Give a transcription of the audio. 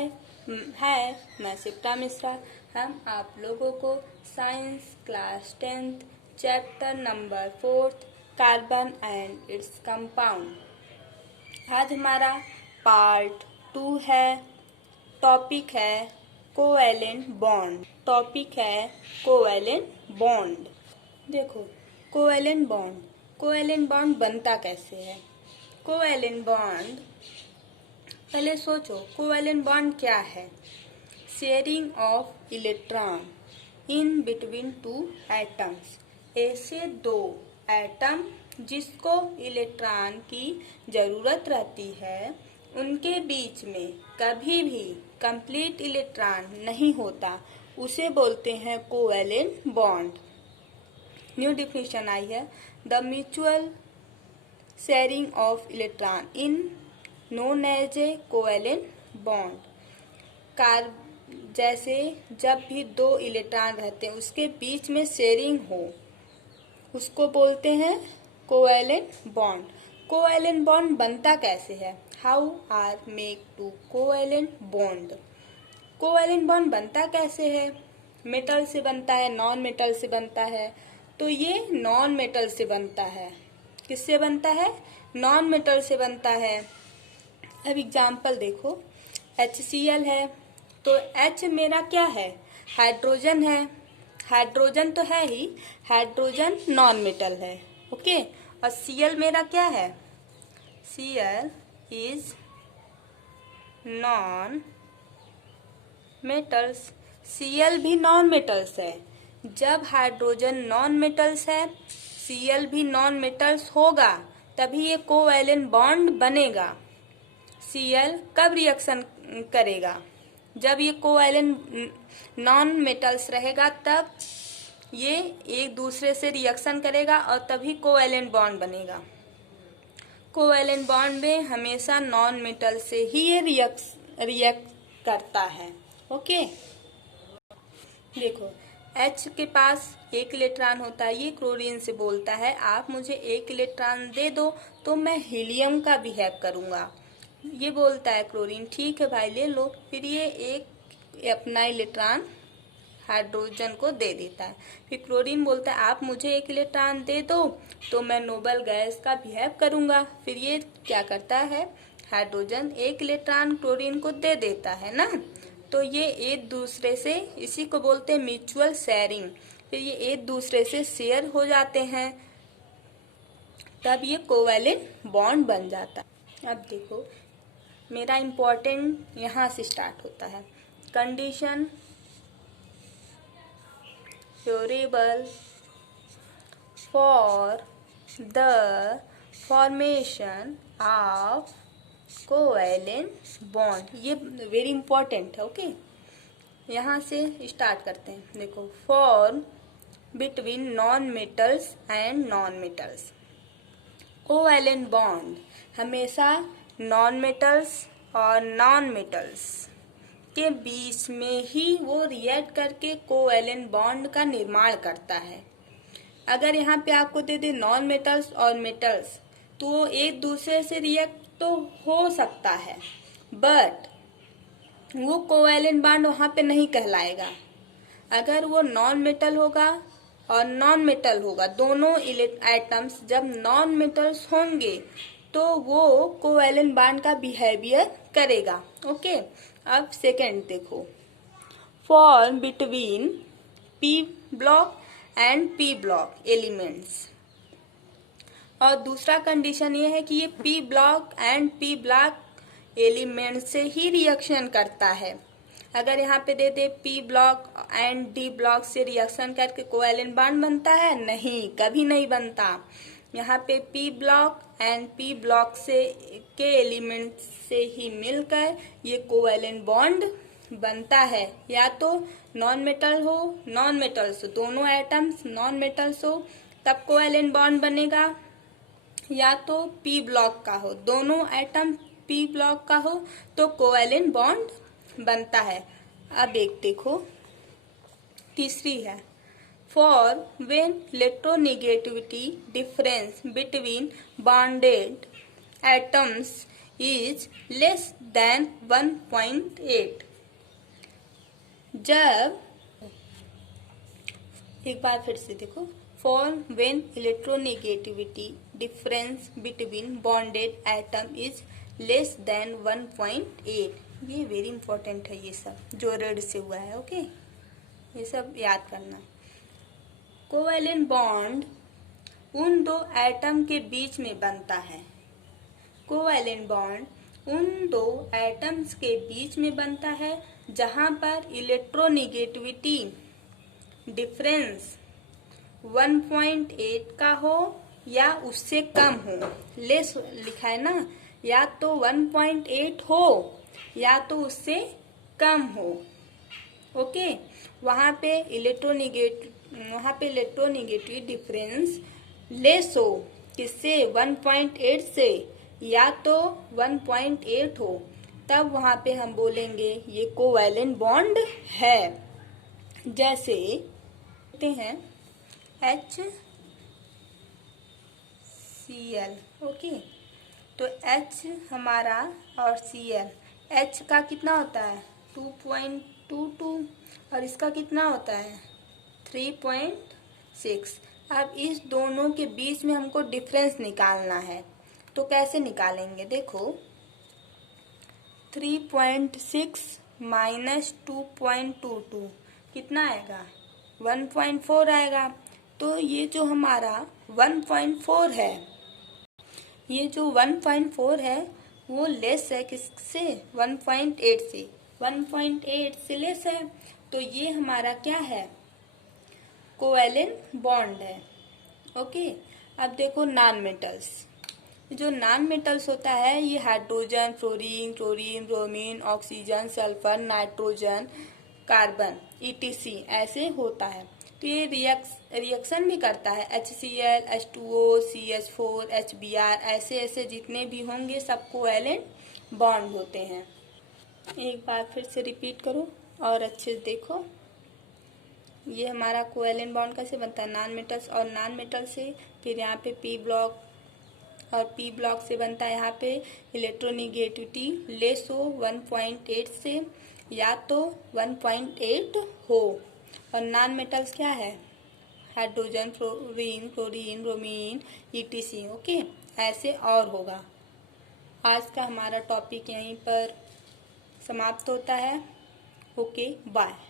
हाय, मैं सिप्रा मिश्रा। हम आप लोगों को science class 10th chapter number 4 carbon and its compound आज हमारा पार्ट 2 है। टॉपिक है कोवैलेंट बॉन्ड। देखो, कोवैलेंट बॉन्ड बनता कैसे है। कोवैलेंट बॉन्ड, पहले सोचो कोवैलेंट बॉन्ड क्या है। Sharing of electron in between two atoms. ऐसे दो एटम जिसको इलेक्ट्रॉन की जरूरत रहती है, उनके बीच में कभी भी कंप्लीट इलेक्ट्रॉन नहीं होता, उसे बोलते हैं कोवैलेंट बॉन्ड। न्यू डिफिनेशन आई है, the mutual sharing of electron in known as a covalent bond. जैसे जब भी दो इलेक्ट्रॉन रहते हैं उसके बीच में शेयरिंग हो, उसको बोलते हैं कोवैलेंट बॉन्ड। कोवैलेंट बॉन्ड बनता कैसे है। How are make to covalent bond. Covalent bond बनता कैसे है। मेटल से बनता है, नॉन मेटल से बनता है। तो ये नॉन मेटल से बनता है। किससे बनता है। नॉन मेटल से बनता है। अब एग्जाम्पल देखो, HCl है तो H मेरा क्या है, हाइड्रोजन है। हाइड्रोजन तो है ही, हाइड्रोजन नॉन मेटल है। ओके, और Cl मेरा क्या है, Cl is non metals. Cl भी नॉन मेटल्स है। जब हाइड्रोजन नॉन मेटल्स है, Cl भी नॉन मेटल्स होगा, तभी ये कोवैलेंट बॉन्ड बनेगा। Cl कब रिएक्शन करेगा, जब ये कोवैलेंट नॉन मेटल्स रहेगा, तब ये एक दूसरे से रिएक्शन करेगा और तभी कोवैलेंट बॉन्ड बनेगा। कोवैलेंट बॉन्ड में हमेशा नॉन मेटल से ही ये रिएक्ट करता है। ओके, देखो H के पास एक इलेक्ट्रॉन होता है। ये क्लोरीन से बोलता है, आप मुझे एक इलेक्ट्रॉन दे दो तो मैं हीलियम का बिहेव करूंगा। ये बोलता है क्लोरीन, ठीक है भाई ले लो। फिर ये एक अपना इलेक्ट्रॉन हाइड्रोजन को दे देता है। फिर क्लोरीन बोलता है, आप मुझे एक इलेक्ट्रॉन दे दो तो मैं नोबल गैस का बिहेव करूंगा। फिर ये क्या करता है, हाइड्रोजन एक इलेक्ट्रॉन क्लोरीन को दे देता है ना। तो ये एक दूसरे से, इसी को बोलते हैं म्यूचुअल शेयरिंग। फिर ये एक दूसरे से शेयर हो जाते हैं, तब ये कोवैलेंट बॉन्ड बन जाता है। अब देखो, मेरा इम्पोर्टेंट यहाँ से स्टार्ट होता है। Condition favourable for the formation of covalent bond, ये वेरी इंपॉर्टेंट है। ओके, यहाँ से स्टार्ट करते हैं। देखो, form between non metals and non metals. Covalent bond हमेशा नॉन मेटल्स और नॉन मेटल्स के बीच में ही वो रिएक्ट करके कोवैलेंट बॉन्ड का निर्माण करता है। अगर यहाँ पे आपको दे दे नॉन मेटल्स और मेटल्स, तो वो एक दूसरे से रिएक्ट तो हो सकता है, बट वो कोवैलेंट बॉन्ड वहां पे नहीं कहलाएगा। अगर वो नॉन मेटल होगा और नॉन मेटल होगा, दोनों एटम्स जब नॉन मेटल्स होंगे तो वो कोवैलेंट बॉन्ड का बिहेवियर करेगा। ओके, अब सेकेंड देखो, form between P block and P block elements. और दूसरा कंडीशन ये है कि ये P block and P block element से ही रिएक्शन करता है। अगर यहाँ पे दे दे P block and D block से रिएक्शन करके कोवैलेंट बॉन्ड बनता है, नहीं, कभी नहीं बनता। यहाँ पे P block and P block से के एलिमेंट से ही मिलकर ये कोवैलेंट बॉन्ड बनता है। या तो नॉन मेटल हो, नॉन मेटल्स हो, दोनों एटम्स नॉन मेटल्स हो, तब कोवैलेंट बॉन्ड बनेगा। या तो पी ब्लॉक का हो, दोनों एटम पी ब्लॉक का हो, तो कोवैलेंट बॉन्ड बनता है। अब एक देखो, तीसरी है, for when electronegativity difference between bonded atoms is less than 1.8। जब, एक बार फिर से देखो, for when electronegativity difference between bonded atom is less than 1.8। ये वेरी इंपॉर्टेंट है, ये सब जो रेड से हुआ है। ओके, ये सब याद करना। कोवैलेंट बॉन्ड उन दो एटम के बीच में बनता है। कोवैलेंट बॉन्ड उन दो एटम्स के बीच में बनता है जहां पर इलेक्ट्रोनेगेटिविटी डिफरेंस 1.8 का हो या उससे कम हो। लेस लिखा है ना, या तो 1.8 हो या तो उससे कम हो। ओके, वहां पे इलेक्ट्रोनेगेटिव डिफरेंस लेस हो, किससे? 1.8 से, या तो 1.8 हो, तब वहां पे हम बोलेंगे ये कोवैलेंट बॉन्ड है। जैसे कहते हैं HCl। ओके, तो H हमारा और Cl, H का कितना होता है 2.22 और इसका कितना होता है 3.6। अब इस दोनों के बीच में हमको डिफरेंस निकालना है, तो कैसे निकालेंगे? देखो, 3.6 माइनस 2.22 कितना आएगा? 1.4 आएगा। तो ये जो हमारा 1.4 है, ये जो 1.4 है वो लेस है किससे? 1.8 से। 1.8 से लेस है, तो ये हमारा क्या है? कोवैलेंट बॉन्ड है। ओके, अब देखो नॉन मेटल्स। जो नॉन मेटल्स होता है ये hydrogen, fluorine, chlorine, bromine, oxygen, sulphur, nitrogen, carbon ETC ऐसे होता है। तो ये रिएक्शन भी करता है। HCl, H2O, CH4, HBr ऐसे ऐसे जितने भी होंगे सब कोवैलेंट बॉन्ड होते हैं। एक बार फिर से रिपीट करो और अच्छे से देखो। ये हमारा कोवैलेंट बॉन्ड कैसे बनता है? नॉन मेटल्स और नॉन मेटल से, फिर यहाँ पे P ब्लॉक और P ब्लॉक से बनता है यहाँ पे इलेक्ट्रोनेगेटिविटी लेस हो 1.8 से, या तो 1.8 हो। और नॉन मेटल्स क्या है? Hydrogen, fluorine, chlorine, bromine, ETC। Okay, ऐसे और होगा। आज का हमारा टॉपिक यहीं पर समाप्त होता है। Okay, bye.